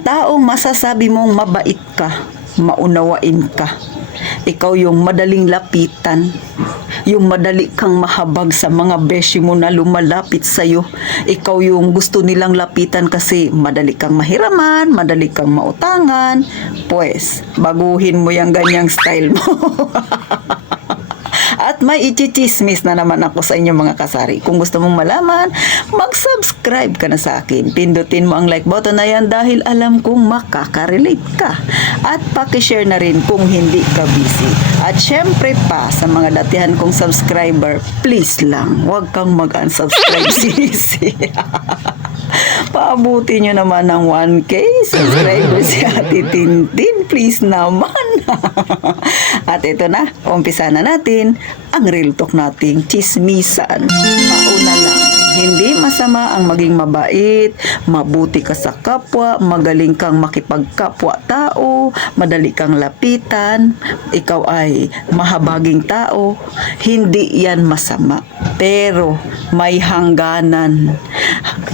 yung taong masasabi mong mabait ka, maunawain ka. Ikaw yung madaling lapitan, yung madali kang mahabag sa mga beshi mo na lumalapit sa'yo. Ikaw yung gusto nilang lapitan kasi madali kang mahiraman, madali kang mautangan. Pues, baguhin mo yung ganyang style mo. At may ichichismis na naman ako sa inyo mga kasari. Kung gusto mong malaman, mag-subscribe ka na sa akin. Pindutin mo ang like button na yan dahil alam kong makaka-relate ka. At pakishare na rin kung hindi ka busy. At syempre pa, sa mga datihan kong subscriber, please lang, huwag kang mag-unsubscribe sisi. Paabuti nyo naman ng 1K subscribers si Ate Tintin. Please naman. At ito na, umpisa na natin ang real talk nating chismisan. Mauna lang, hindi masama ang maging mabait, mabuti ka sa kapwa, magaling kang makipagkapwa-tao, madali kang lapitan, ikaw ay mahabaging tao. Hindi yan masama. Pero may hangganan.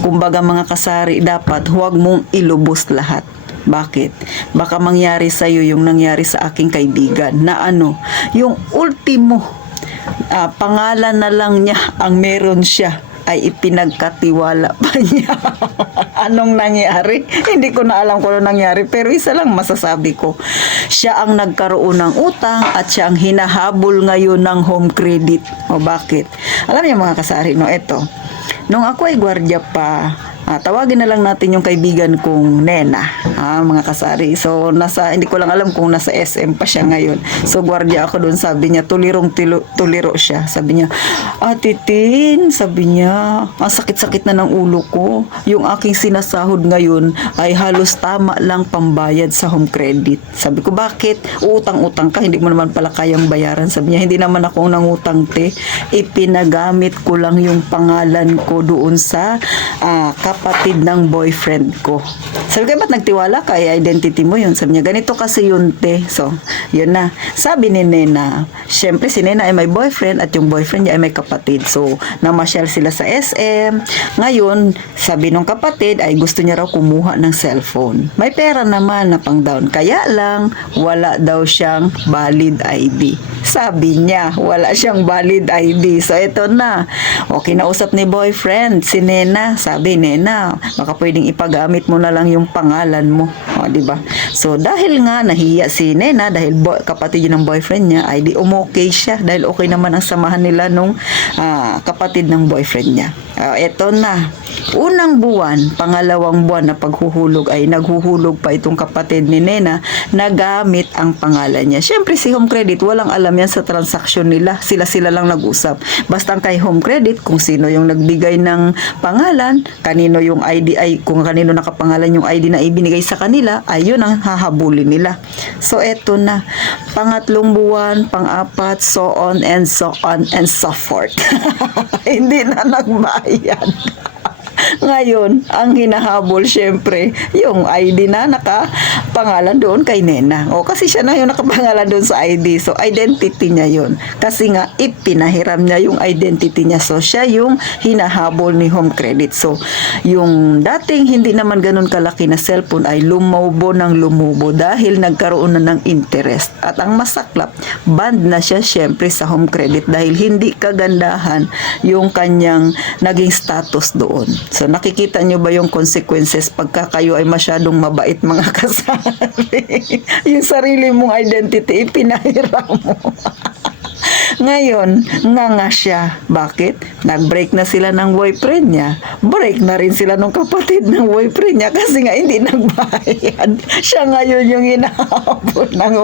Kumbaga mga kasari, dapat huwag mong ilubos lahat. Bakit? Baka mangyari sa iyo yung nangyari sa aking kaibigan na yung ultimo pangalan na lang niya ang meron siya ay ipinagkatiwala pa niya. Anong nangyari? Hindi ko na alam kung anong nangyari, pero isa lang masasabi ko. Siya ang nagkaroon ng utang at siya ang hinahabol ngayon ng home credit. O bakit? Alam niyo mga kasari, eto. Nung ako ay gwardiya pa, tawagin na lang natin yung kaibigan kong Nena, mga kasari. So, hindi ko lang alam kung nasa SM pa siya ngayon. So, gwardiya ako doon, sabi niya, tuliro siya. Sabi niya, Ate Tin, sabi niya, ang sakit-sakit na ng ulo ko. Yung aking sinasahod ngayon ay halos tama lang pambayad sa home credit. Sabi ko, bakit? Utang-utang ka, hindi mo naman pala kayang bayaran. Sabi niya, hindi naman ako nangutang, te. Ipinagamit ko lang yung pangalan ko doon sa kapatid ng boyfriend ko. Sabi ko, ba't nagtiwala ka? Identity mo yun. Sabi niya, ganito kasi yun, te. So, yun na. Sabi ni Nena, syempre si Nena ay may boyfriend at yung boyfriend niya ay may kapatid. So, namasyal sila sa SM. Ngayon, sabi nung kapatid ay gusto niya raw kumuha ng cellphone. May pera naman na pang down. Kaya lang, wala daw siyang valid ID. Sabi niya, wala siyang valid ID. So, ito na. O, kinausap ni boyfriend, si Nena. Sabi, Nena, baka pwedeng ipagamit mo na lang yung pangalan mo. O, diba? So, dahil nga nahiya si Nena, dahil kapatid yun ng boyfriend niya, ay di umokay siya. Dahil okay naman ang samahan nila nung kapatid ng boyfriend niya. Ito na. Unang buwan, pangalawang buwan na paghuhulog ay naghuhulog pa itong kapatid ni Nena na gamit ang pangalan niya. Siyempre si home credit, walang alam yan sa transaksyon nila. Sila lang nag-usap. Basta kay home credit, kung sino yung nagbigay ng pangalan, kanino yung ID ay, kung kanino nakapangalan yung ID na ibinigay sa kanila, ayun ang hahabulin nila. So eto na. Pangatlong buwan, pang-apat, so on and so forth. Hindi na nagbayad. Ngayon, ang hinahabol syempre, yung ID na nakapangalan doon kay Nena. O kasi siya na yung nakapangalan doon sa ID. So, identity niya yun. Kasi nga, ipinahiram niya yung identity niya. So, siya yung hinahabol ni home credit. So, yung dating hindi naman ganun kalaki na cellphone ay lumubo dahil nagkaroon na ng interest. At ang masaklap, banned na siya syempre sa home credit dahil hindi kagandahan yung kanyang naging status doon. So, nakikita nyo ba yung consequences pagka kayo ay masyadong mabait mga kasari? Yung sarili mong identity, ipinahiram mo. Ngayon, nga siya. Bakit? Nag-break na sila ng boyfriend niya. Break na rin sila ng kapatid ng boyfriend niya kasi nga hindi nagbayad. Siya ngayon yung hinahabol ng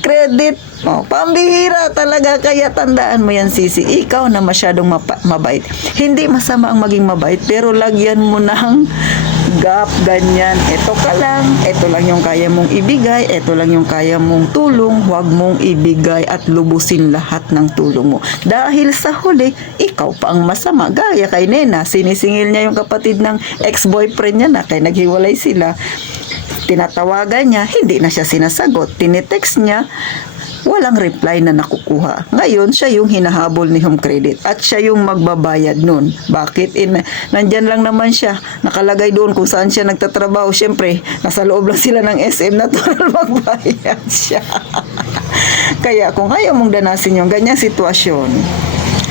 credit. Pambihira talaga. Kaya tandaan mo yan, Sisi. Ikaw na masyadong mabait. Hindi masama ang maging mabait, pero lagyan mo ng gap, ganyan. Ito ka lang. Ito lang yung kaya mong ibigay. Ito lang yung kaya mong tulong. Huwag mong ibigay at lubusin lahat ng tulong mo. Dahil sa huli, ikaw pa ang masama. Gaya kay Nena, sinisingil niya yung kapatid ng ex-boyfriend niya na kaya naghiwalay sila. Tinatawagan niya, hindi na siya sinasagot. Tinitext niya, walang reply na nakukuha. Ngayon, siya yung hinahabol ni Home Credit at siya yung magbabayad nun. Bakit? Nandyan lang naman siya, nakalagay doon kung saan siya nagtatrabaho. Siyempre, nasa loob lang sila ng SM, natural magbayad siya. Kaya kung ayaw mong danasin yung ganyang sitwasyon,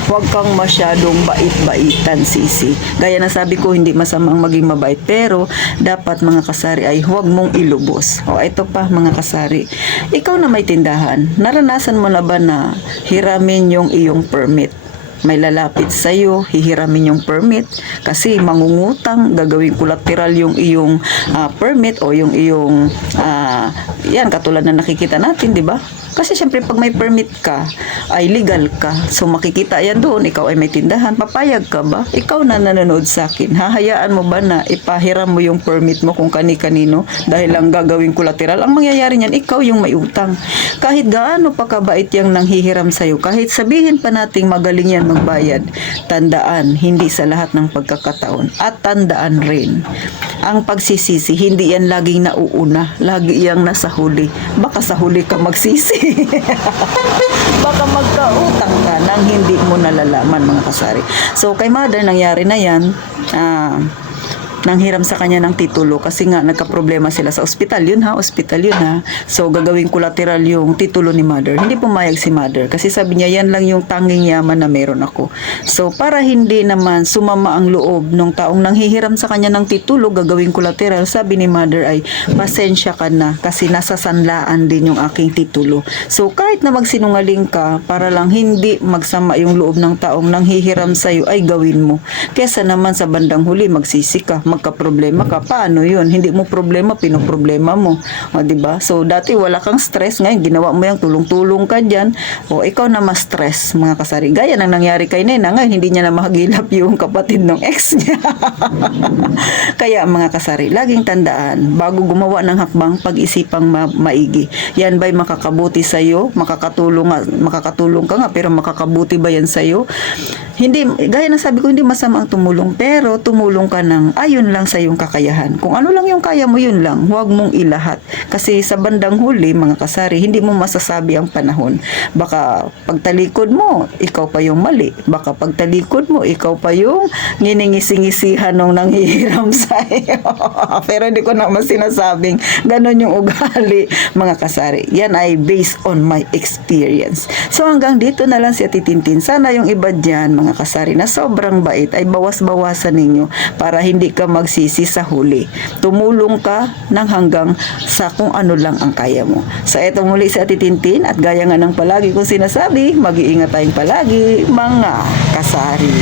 huwag kang masyadong bait-baitan, sisi. Gaya na sabi ko, hindi masamang maging mabait. Pero, dapat mga kasari ay huwag mong ilubos. O, ito pa mga kasari. Ikaw na may tindahan, naranasan mo na ba na hiramin yung iyong permit? May lalapit sa'yo, hihiramin yung permit kasi mangungutang, gagawing collateral yung iyong permit o yung iyong yan, katulad na nakikita natin, di ba? Kasi syempre pag may permit ka, ay legal ka. So makikita yan doon, ikaw ay may tindahan, papayag ka ba? Ikaw na nanonood sa akin, hahayaan mo ba na ipahiram mo yung permit mo kung kani-kanino dahil lang gagawing collateral? Ang mangyayari niyan, ikaw yung may utang. Kahit gaano pa kabait yung nanghihiram sa'yo, kahit sabihin pa nating magaling yan magbayad, tandaan, hindi sa lahat ng pagkakataon. At tandaan rin, ang pagsisisi, hindi yan laging nauuna, lagi yang nasa huli. Baka sa huli ka magsisi. Baka magkautang ka nang hindi mo nalalaman, mga kasari. So kay mother nangyari na yan, nanghiram sa kanya ng titulo kasi nga nagka-problema sila sa ospital. Yun ha, ospital yun ha. So gagawing collateral yung titulo ni mother. Hindi pumayag si mother kasi sabi niya yan lang yung tanging yaman na meron ako. So para hindi naman sumama ang loob ng taong nanghihiram sa kanya ng titulo, gagawing collateral, sabi ni mother ay pasensya ka na kasi nasa sanlaan din yung aking titulo. So kahit na magsinungaling ka para lang hindi magsama yung loob ng taong nanghihiram sa'yo ay gawin mo. Kesa naman sa bandang huli magsisi ka, magka-problema ka. Paano yun? Hindi mo problema, pinoproblema mo. O, diba? So, dati wala kang stress. Ngayon, ginawa mo yung tulong-tulong ka dyan. O, ikaw na ma-stress, mga kasari. Gaya ng nangyari kay Nena. Ngayon, hindi niya na mahagilap yung kapatid ng ex niya. Kaya, mga kasari, laging tandaan, bago gumawa ng hakbang, pag-isipang maigi. Yan ba'y makakabuti sa'yo? Makakatulong ka nga, pero makakabuti ba yan sa'yo? Hindi, gaya na sabi ko, hindi masama ang tumulong, pero tumulong ka ng ayon lang sa iyong kakayahan. Kung ano lang yung kaya mo, yun lang. Huwag mong ilahat. Kasi sa bandang huli, mga kasari, hindi mo masasabi ang panahon. Baka pagtalikod mo, ikaw pa yung mali. Baka pagtalikod mo, ikaw pa yung nginingisi-ngisihan nung nanghihiram sa iyo. Pero hindi ko naman sinasabing ganun yung ugali, mga kasari. Yan ay based on my experience. So hanggang dito na lang si Ate Tintin. Sana yung iba dyan, mga kasari, na sobrang bait ay bawas-bawasan ninyo para hindi ka magsisi sa huli. Tumulong ka ng hanggang sa kung ano lang ang kaya mo. So eto muli si Ate Tintin at gaya nga ng palagi kong sinasabi, mag-iingat tayong palagi, mga kasari.